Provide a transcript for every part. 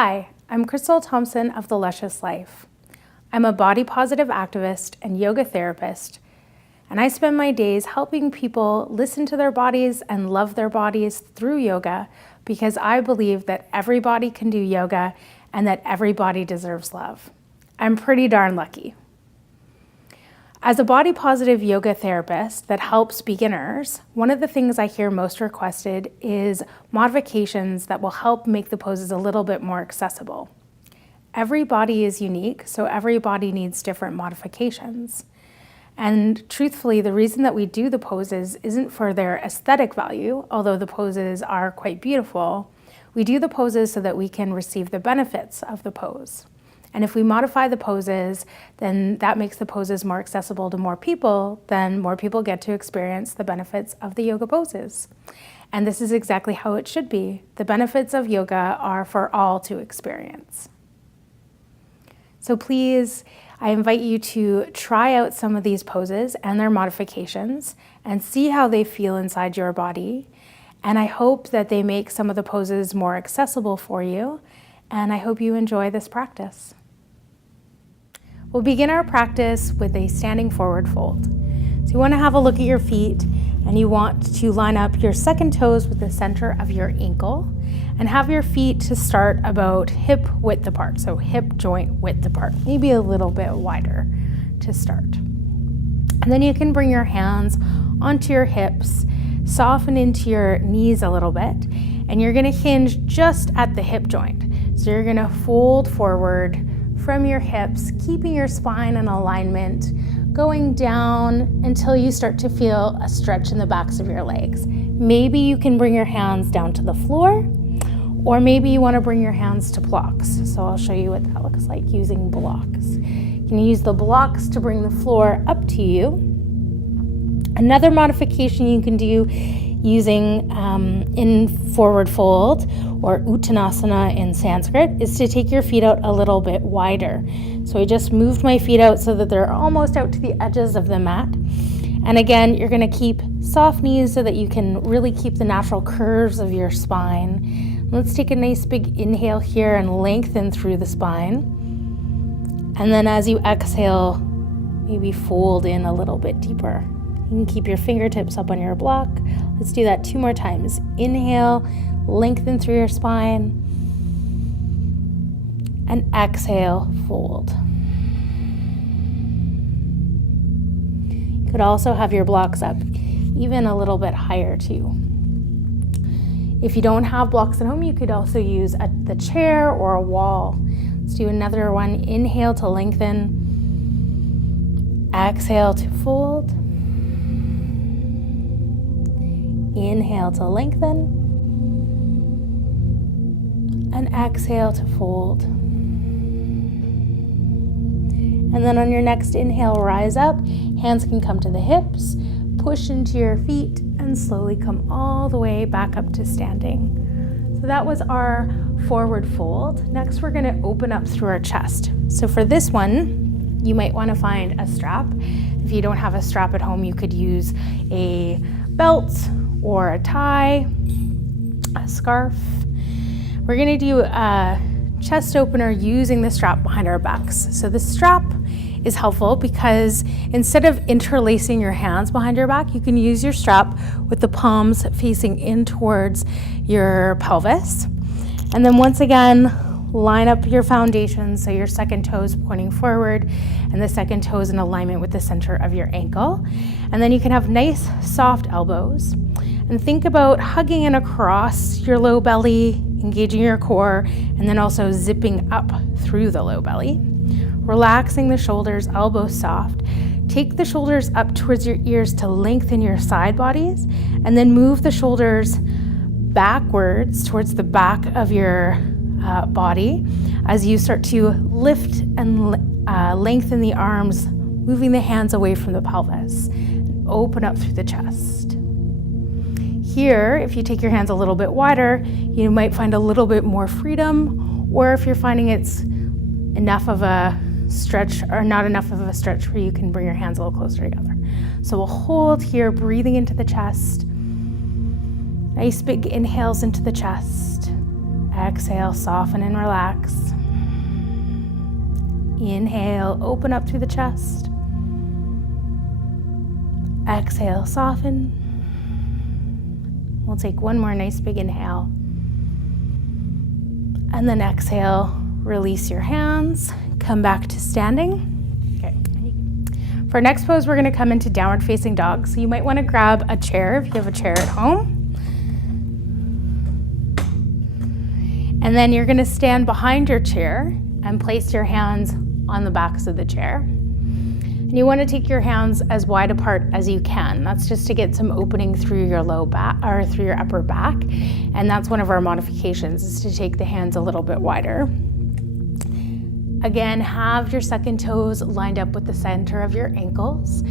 Hi, I'm Krystal Thompson of the Luscious Life. I'm a body positive activist and yoga therapist, and I spend my days helping people listen to their bodies and love their bodies through yoga because I believe that everybody can do yoga and that everybody deserves love. I'm pretty darn lucky. As a body positive yoga therapist that helps beginners, one of the things I hear most requested is modifications that will help make the poses a little bit more accessible. Every body is unique, so every body needs different modifications. And truthfully, the reason that we do the poses isn't for their aesthetic value, although the poses are quite beautiful. We do the poses so that we can receive the benefits of the pose. And if we modify the poses, then that makes the poses more accessible to more people, then more people get to experience the benefits of the yoga poses. And this is exactly how it should be. The benefits of yoga are for all to experience. So please, I invite you to try out some of these poses and their modifications and see how they feel inside your body. And I hope that they make some of the poses more accessible for you. And I hope you enjoy this practice. We'll begin our practice with a standing forward fold. So you want to have a look at your feet and you want to line up your second toes with the center of your ankle and have your feet to start about hip width apart. So hip joint width apart, maybe a little bit wider to start. And then you can bring your hands onto your hips, soften into your knees a little bit, and you're going to hinge just at the hip joint. So you're going to fold forward from your hips, keeping your spine in alignment, going down until you start to feel a stretch in the backs of your legs. Maybe you can bring your hands down to the floor, or maybe you want to bring your hands to blocks. So I'll show you what that looks like using blocks. You can use the blocks to bring the floor up to you. Another modification you can do using in forward fold or uttanasana in Sanskrit is to take your feet out a little bit wider. So I just moved my feet out so that they're almost out to the edges of the mat. And again, you're going to keep soft knees so that you can really keep the natural curves of your spine. Let's take a nice big inhale here and lengthen through the spine. And then as you exhale, maybe fold in a little bit deeper. You can keep your fingertips up on your block. Let's do that 2 more times. Inhale, lengthen through your spine. And exhale, fold. You could also have your blocks up even a little bit higher too. If you don't have blocks at home, you could also use the chair or a wall. Let's do another one. Inhale to lengthen. Exhale to fold. Inhale to lengthen, and exhale to fold. And then on your next inhale, rise up. Hands can come to the hips, push into your feet, and slowly come all the way back up to standing. So that was our forward fold. Next, we're going to open up through our chest. So for this one, you might want to find a strap. If you don't have a strap at home, you could use a belt or a tie, a scarf. We're going to do a chest opener using the strap behind our backs. So the strap is helpful because instead of interlacing your hands behind your back, you can use your strap with the palms facing in towards your pelvis. And then once again, line up your foundation so your second toe is pointing forward and the second toe is in alignment with the center of your ankle. And then you can have nice soft elbows. And think about hugging in across your low belly, engaging your core, and then also zipping up through the low belly. Relaxing the shoulders, elbows soft. Take the shoulders up towards your ears to lengthen your side bodies, and then move the shoulders backwards towards the back of your body as you start to lift and lengthen the arms, moving the hands away from the pelvis. Open up through the chest. Here, if you take your hands a little bit wider, you might find a little bit more freedom, or if you're finding it's enough of a stretch or not enough of a stretch where you can bring your hands a little closer together. So we'll hold here, breathing into the chest. Nice big inhales into the chest. Exhale, soften and relax. Inhale, open up through the chest. Exhale, soften. We'll take one more nice big inhale. And then exhale, release your hands, come back to standing. Okay. For our next pose, we're gonna come into downward facing dog. So you might wanna grab a chair if you have a chair at home. And then you're gonna stand behind your chair and place your hands on the backs of the chair. And you wanna take your hands as wide apart as you can. That's just to get some opening through your low back or through your upper back. And that's one of our modifications, is to take the hands a little bit wider. Again, have your second toes lined up with the center of your ankles.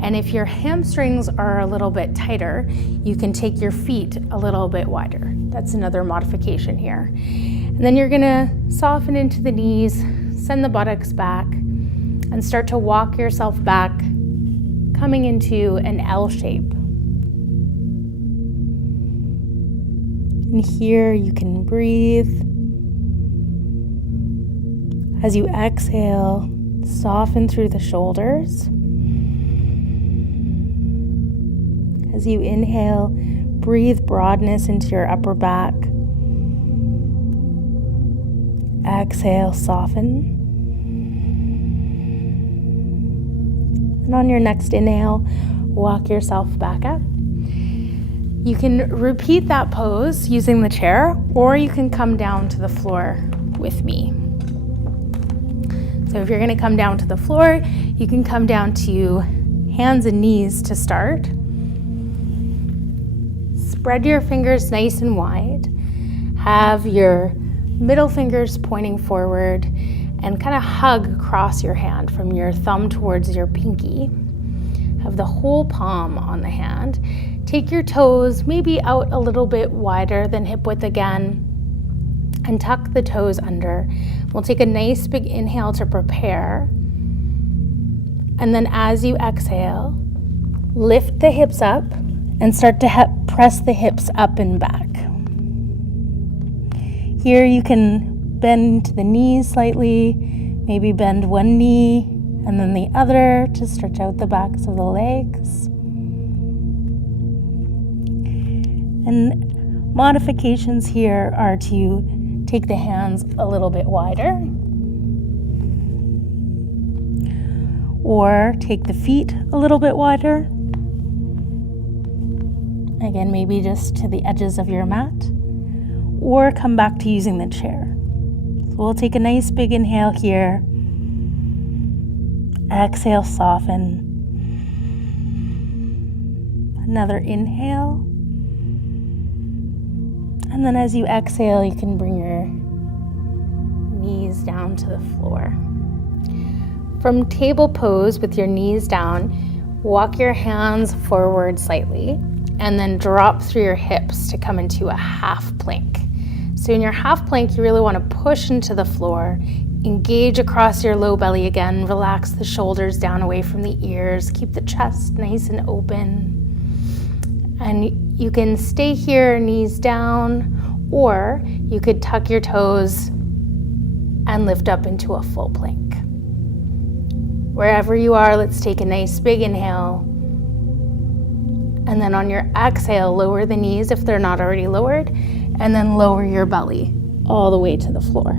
And if your hamstrings are a little bit tighter, you can take your feet a little bit wider. That's another modification here. And then you're gonna soften into the knees, send the buttocks back, and start to walk yourself back, coming into an L shape. And here you can breathe. As you exhale, soften through the shoulders. As you inhale, breathe broadness into your upper back. Exhale, soften. And on your next inhale, walk yourself back up. You can repeat that pose using the chair, or you can come down to the floor with me. So if you're gonna come down to the floor, you can come down to hands and knees to start. Spread your fingers nice and wide. Have your middle fingers pointing forward and kind of hug across your hand from your thumb towards your pinky. Have the whole palm on the hand. Take your toes maybe out a little bit wider than hip width again, and tuck the toes under. We'll take a nice big inhale to prepare. And then as you exhale, lift the hips up and start to press the hips up and back. Here you can bend the knees slightly, maybe bend one knee and then the other to stretch out the backs of the legs. And modifications here are to take the hands a little bit wider, or take the feet a little bit wider. Again, maybe just to the edges of your mat, or come back to using the chair. So we'll take a nice big inhale here. Exhale, soften. Another inhale. And then as you exhale, you can bring your knees down to the floor. From table pose with your knees down, walk your hands forward slightly and then drop through your hips to come into a half plank. So in your half plank, you really want to push into the floor, engage across your low belly again, relax the shoulders down away from the ears, keep the chest nice and open. And you can stay here, knees down, or you could tuck your toes and lift up into a full plank. Wherever you are, let's take a nice big inhale. And then on your exhale, lower the knees if they're not already lowered, and then lower your belly all the way to the floor.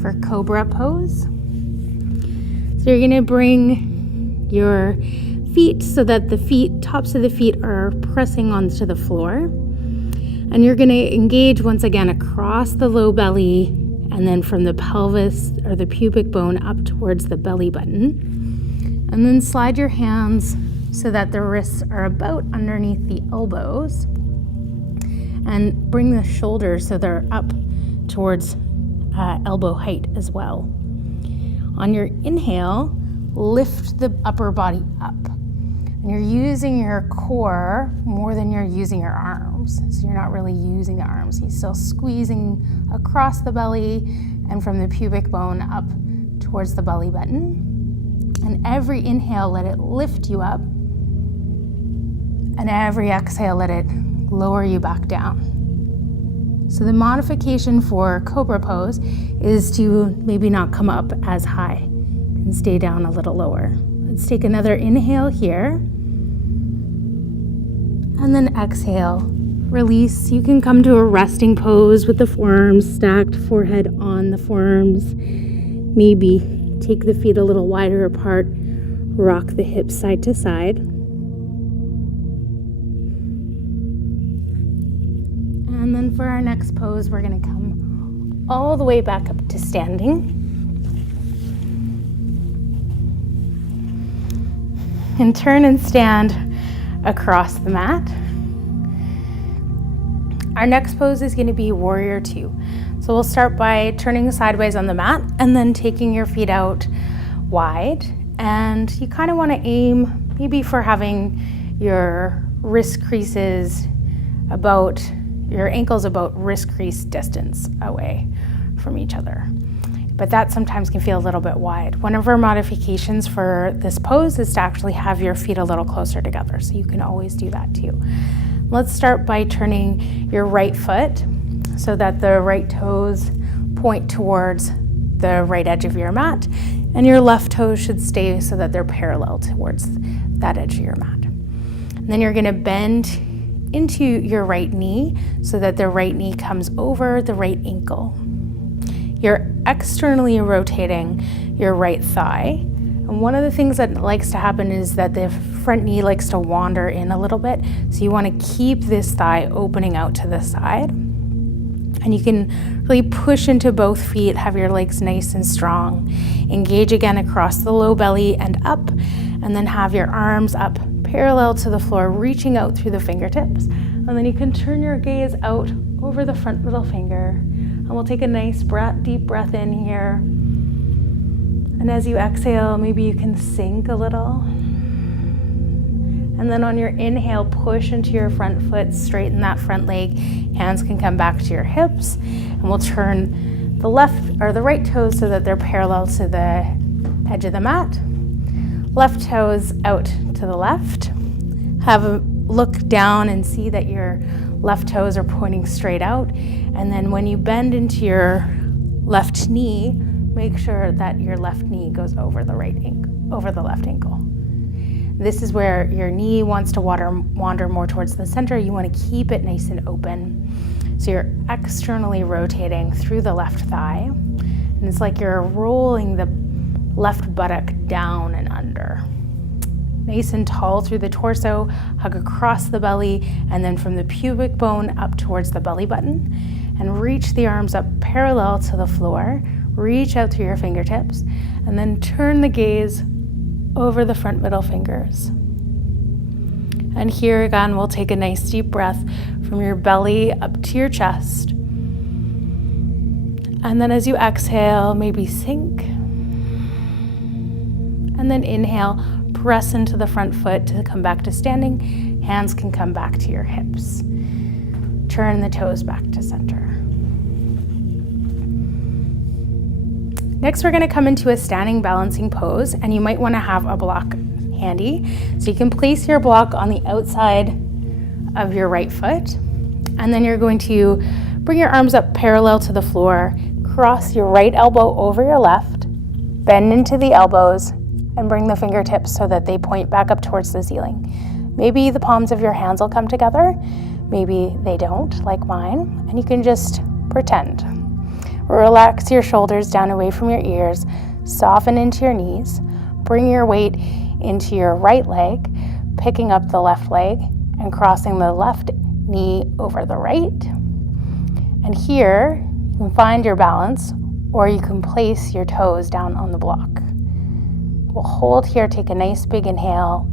For Cobra pose. So you're gonna bring your feet so that the tops of the feet are pressing onto the floor. And you're gonna engage once again across the low belly and then from the pelvis or the pubic bone up towards the belly button. And then slide your hands so that the wrists are about underneath the elbows. And bring the shoulders so they're up towards elbow height as well. On your inhale, lift the upper body up. And you're using your core more than you're using your arms. So you're not really using the arms. You're still squeezing across the belly and from the pubic bone up towards the belly button. And every inhale, let it lift you up. And every exhale, let it lower you back down. So the modification for Cobra pose is to maybe not come up as high and stay down a little lower. Let's take another inhale here. And then exhale, release. You can come to a resting pose with the forearms stacked, forehead on the forearms. Maybe take the feet a little wider apart, rock the hips side to side. And then for our next pose, we're going to come all the way back up to standing. And turn and stand across the mat. Our next pose is going to be Warrior Two. So we'll start by turning sideways on the mat and then taking your feet out wide. And you kind of want to aim maybe for having your wrist creases about, your ankles about wrist crease distance away from each other. But that sometimes can feel a little bit wide. One of our modifications for this pose is to actually have your feet a little closer together, so you can always do that too. Let's start by turning your right foot so that the right toes point towards the right edge of your mat, and your left toes should stay so that they're parallel towards that edge of your mat. And then you're gonna bend into your right knee so that the right knee comes over the right ankle. You're externally rotating your right thigh. And one of the things that likes to happen is that the front knee likes to wander in a little bit. So you want to keep this thigh opening out to the side. And you can really push into both feet, have your legs nice and strong. Engage again across the low belly and up, and then have your arms up parallel to the floor, reaching out through the fingertips. And then you can turn your gaze out over the front middle finger. And we'll take a nice deep breath in here. And as you exhale, maybe you can sink a little. And then on your inhale, push into your front foot, straighten that front leg. Hands can come back to your hips. And we'll turn the left or the right toes so that they're parallel to the edge of the mat. Left toes out to the left. Have a look down and see that your left toes are pointing straight out. And then when you bend into your left knee, make sure that your left knee goes over the left ankle. This is where your knee wants to wander more towards the center. You want to keep it nice and open. So you're externally rotating through the left thigh. And it's like you're rolling the left buttock down and under. Nice and tall through the torso, hug across the belly, and then from the pubic bone up towards the belly button. And reach the arms up parallel to the floor. Reach out through your fingertips, and then turn the gaze over the front middle fingers. And here again, we'll take a nice deep breath from your belly up to your chest. And then as you exhale, maybe sink. And then inhale, press into the front foot to come back to standing. Hands can come back to your hips. Turn the toes back to center. Next, we're going to come into a standing balancing pose, and you might want to have a block handy. So you can place your block on the outside of your right foot, and then you're going to bring your arms up parallel to the floor, cross your right elbow over your left, bend into the elbows, and bring the fingertips so that they point back up towards the ceiling. Maybe the palms of your hands will come together, maybe they don't, like mine, and you can just pretend. Relax your shoulders down away from your ears, soften into your knees, bring your weight into your right leg, picking up the left leg and crossing the left knee over the right. And here, you can find your balance, or you can place your toes down on the block. We'll hold here, take a nice big inhale,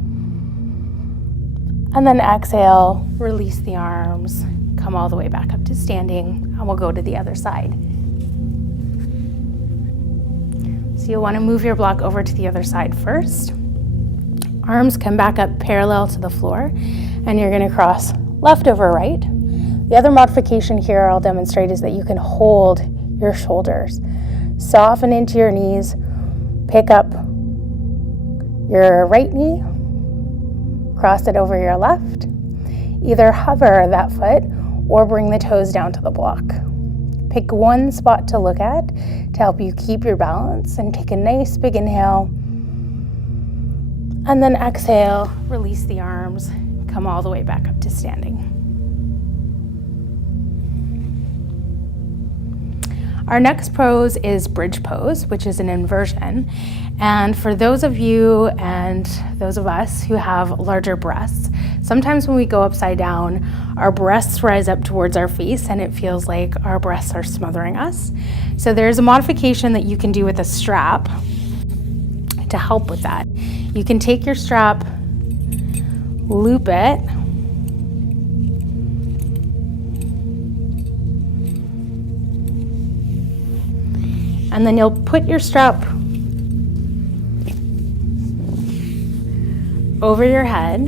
and then exhale, release the arms, come all the way back up to standing, and we'll go to the other side. So you'll want to move your block over to the other side first. Arms come back up parallel to the floor, and you're going to cross left over right. The other modification here I'll demonstrate is that you can hold your shoulders. Soften into your knees, pick up your right knee, cross it over your left. Either hover that foot or bring the toes down to the block. Pick one spot to look at to help you keep your balance, and take a nice big inhale. And then exhale, release the arms, come all the way back up to standing. Our next pose is bridge pose, which is an inversion. And for those of you and those of us who have larger breasts, sometimes when we go upside down, our breasts rise up towards our face and it feels like our breasts are smothering us. So there's a modification that you can do with a strap to help with that. You can take your strap, loop it, and then you'll put your strap over your head,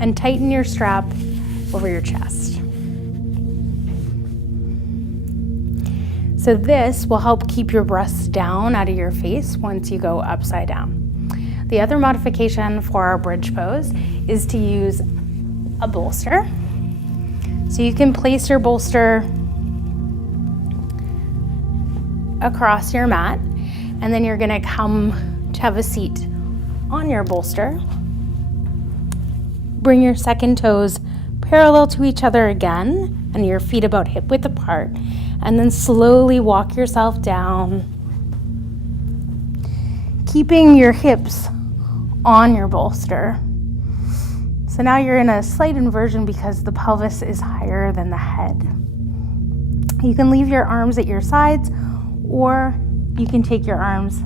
and tighten your strap over your chest. So this will help keep your breasts down out of your face once you go upside down. The other modification for our bridge pose is to use a bolster. So you can place your bolster across your mat, and then you're gonna come to have a seat on your bolster. Bring your second toes parallel to each other again, and your feet about hip width apart, and then slowly walk yourself down, keeping your hips on your bolster. So now you're in a slight inversion because the pelvis is higher than the head. You can leave your arms at your sides, or you can take your arms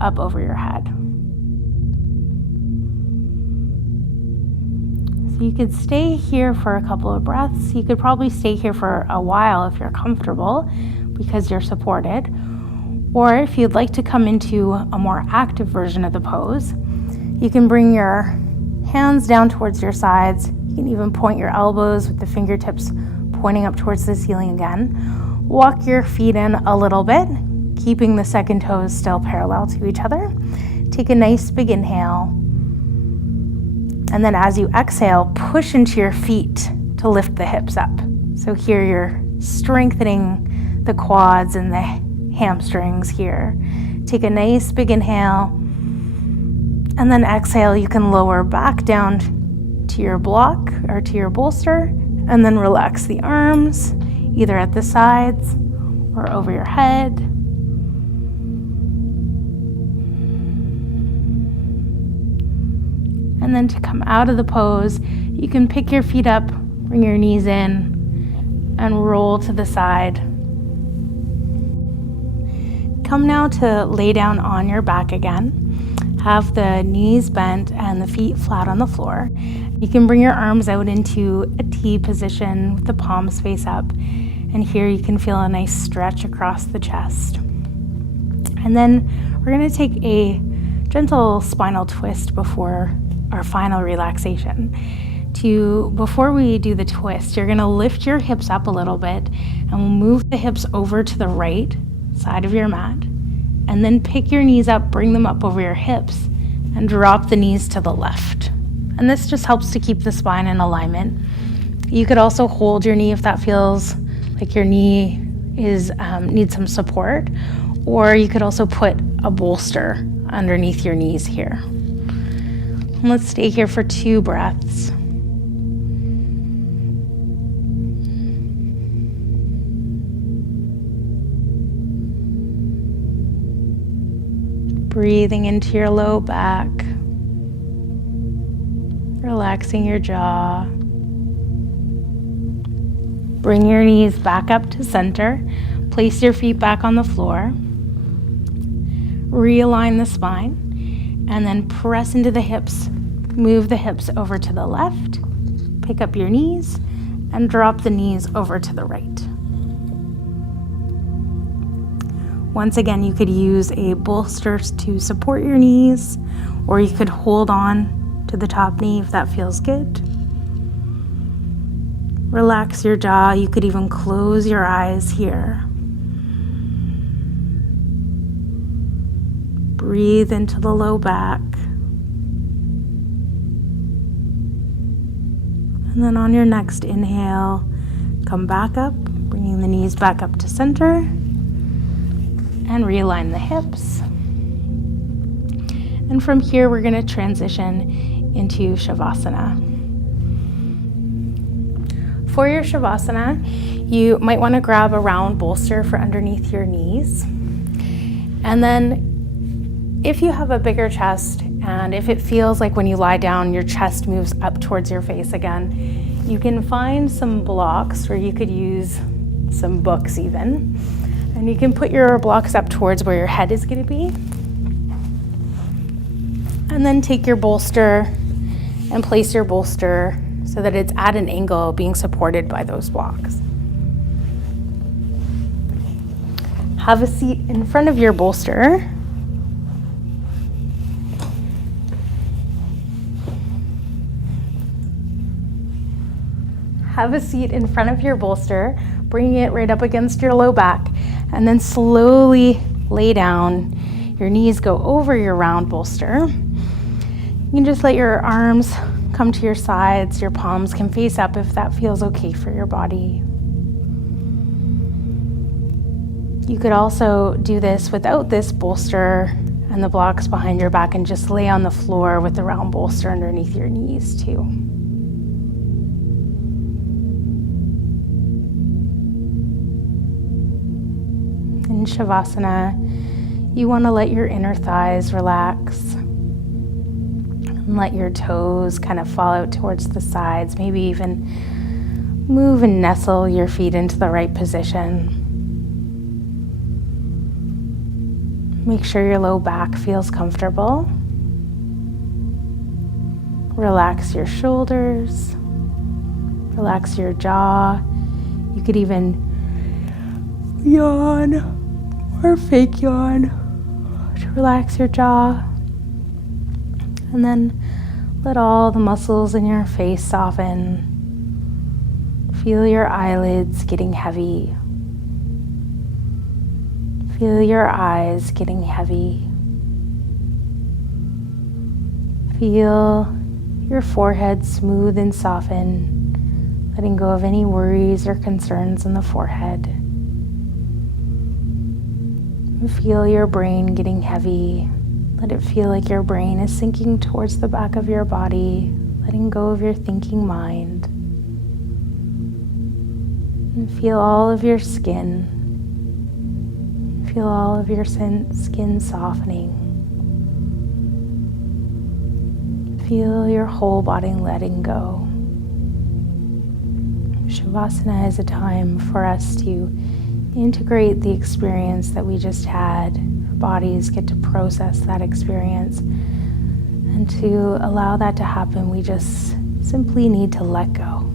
up over your head. So you could stay here for a couple of breaths. You could probably stay here for a while if you're comfortable because you're supported. Or if you'd like to come into a more active version of the pose, you can bring your hands down towards your sides. You can even point your elbows with the fingertips pointing up towards the ceiling again. Walk your feet in a little bit, keeping the second toes still parallel to each other. Take a nice big inhale. And then as you exhale, push into your feet to lift the hips up. So here you're strengthening the quads and the hamstrings here. Take a nice big inhale. And then exhale, you can lower back down to your block or to your bolster, and then relax the arms, either at the sides or over your head. And then to come out of the pose, you can pick your feet up, bring your knees in, and roll to the side. Come now to lay down on your back again. Have the knees bent and the feet flat on the floor. You can bring your arms out into a T position with the palms face up. And here you can feel a nice stretch across the chest. And then we're going to take a gentle spinal twist before our final relaxation. Before we do the twist, you're going to lift your hips up a little bit, and we'll move the hips over to the right side of your mat. And then pick your knees up, bring them up over your hips, and drop the knees to the left. And this just helps to keep the spine in alignment. You could also hold your knee if that feels like your knee needs some support, or you could also put a bolster underneath your knees here. And let's stay here for 2 breaths. Breathing into your low back, relaxing your jaw. Bring your knees back up to center. Place your feet back on the floor. Realign the spine, and then press into the hips. Move the hips over to the left. Pick up your knees and drop the knees over to the right. Once again, you could use a bolster to support your knees, or you could hold on to the top knee if that feels good. Relax your jaw. You could even close your eyes here. Breathe into the low back. And then on your next inhale, come back up, bringing the knees back up to center. And realign the hips. And from here, we're going to transition into Savasana. For your Savasana, you might want to grab a round bolster for underneath your knees. And then if you have a bigger chest, and if it feels like when you lie down, your chest moves up towards your face again, you can find some blocks, or you could use some books even. And you can put your blocks up towards where your head is going to be. And then take your bolster and place your bolster so that it's at an angle, being supported by those blocks. Have a seat in front of your bolster. Have a seat in front of your bolster, bringing it right up against your low back, and then slowly lay down. Your knees go over your round bolster. You can just let your arms come to your sides. Your palms can face up if that feels okay for your body. You could also do this without this bolster and the blocks behind your back and just lay on the floor with the round bolster underneath your knees too. In Savasana, you want to let your inner thighs relax and let your toes kind of fall out towards the sides, maybe even move and nestle your feet into the right position. Make sure your low back feels comfortable. Relax your shoulders, relax your jaw. You could even yawn or fake yawn to relax your jaw. And then let all the muscles in your face soften. Feel your eyelids getting heavy. Feel your eyes getting heavy. Feel your forehead smooth and soften, letting go of any worries or concerns in the forehead. Feel your brain getting heavy. Let it feel like your brain is sinking towards the back of your body, letting go of your thinking mind. And feel all of your skin. Feel all of your skin softening. Feel your whole body letting go. Savasana is a time for us to integrate the experience that we just had. Our bodies get to process that experience. And to allow that to happen, we just simply need to let go.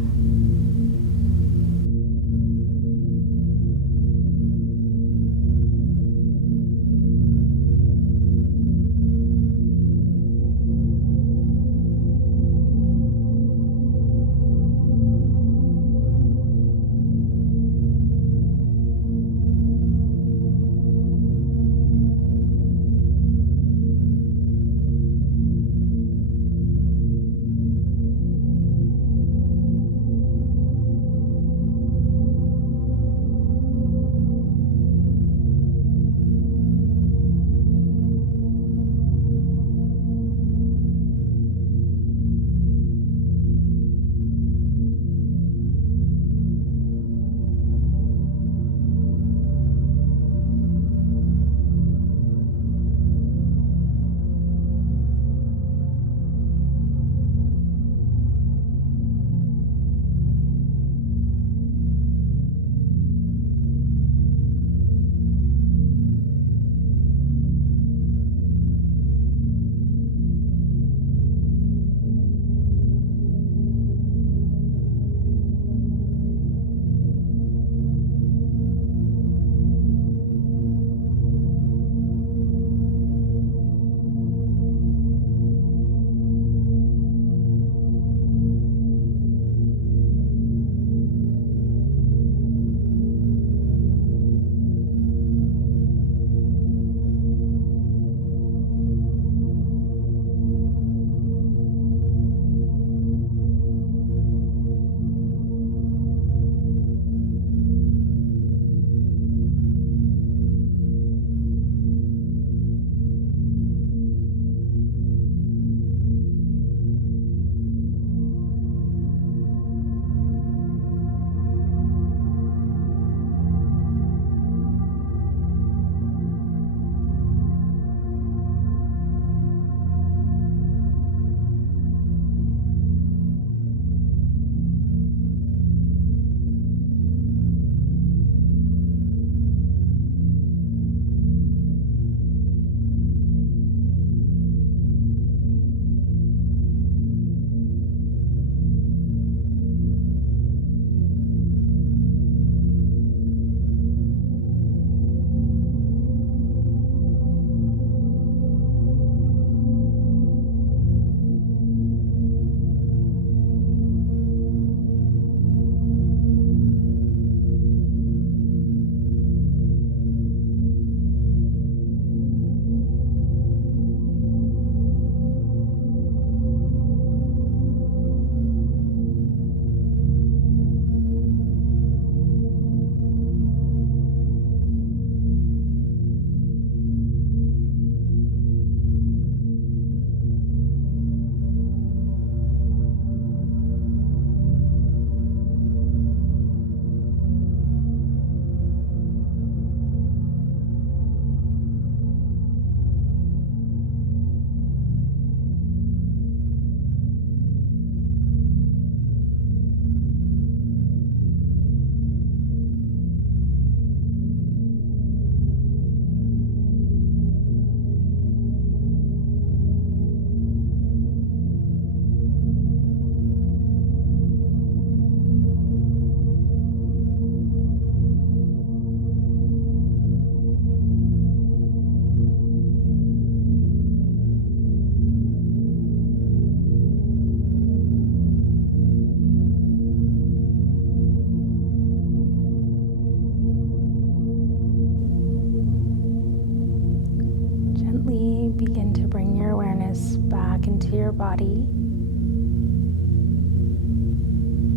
back into your body.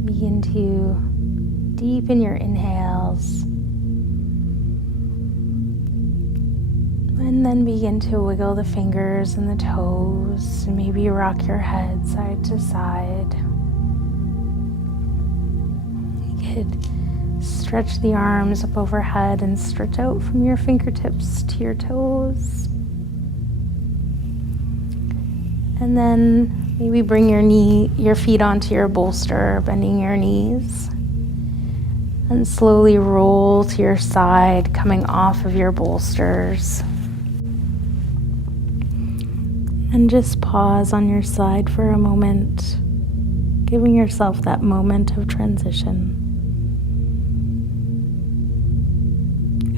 Begin to deepen your inhales. And then begin to wiggle the fingers and the toes. Maybe rock your head side to side. You could stretch the arms up overhead and stretch out from your fingertips to your toes. And then maybe bring your feet onto your bolster, bending your knees. And slowly roll to your side, coming off of your bolsters. And just pause on your side for a moment, giving yourself that moment of transition.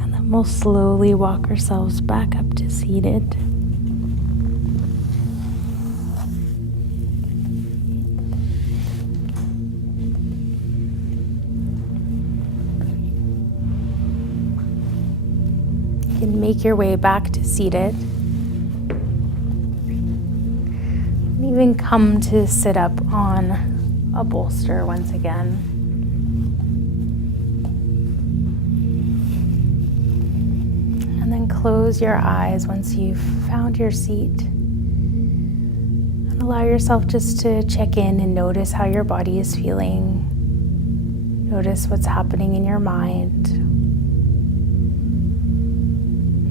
And then we'll slowly walk ourselves back up to seated. You can make your way back to seated. Even come to sit up on a bolster once again. And then close your eyes once you've found your seat. And allow yourself just to check in and notice how your body is feeling. Notice what's happening in your mind.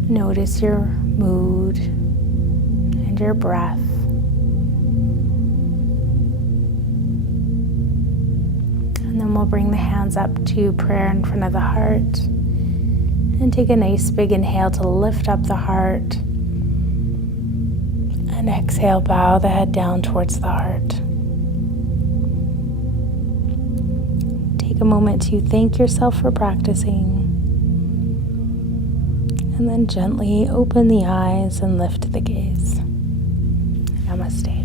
Notice your mood and your breath. And then we'll bring the hands up to prayer in front of the heart. And take a nice big inhale to lift up the heart. And exhale, bow the head down towards the heart. Take a moment to thank yourself for practicing. And then gently open the eyes and lift the gaze. Namaste.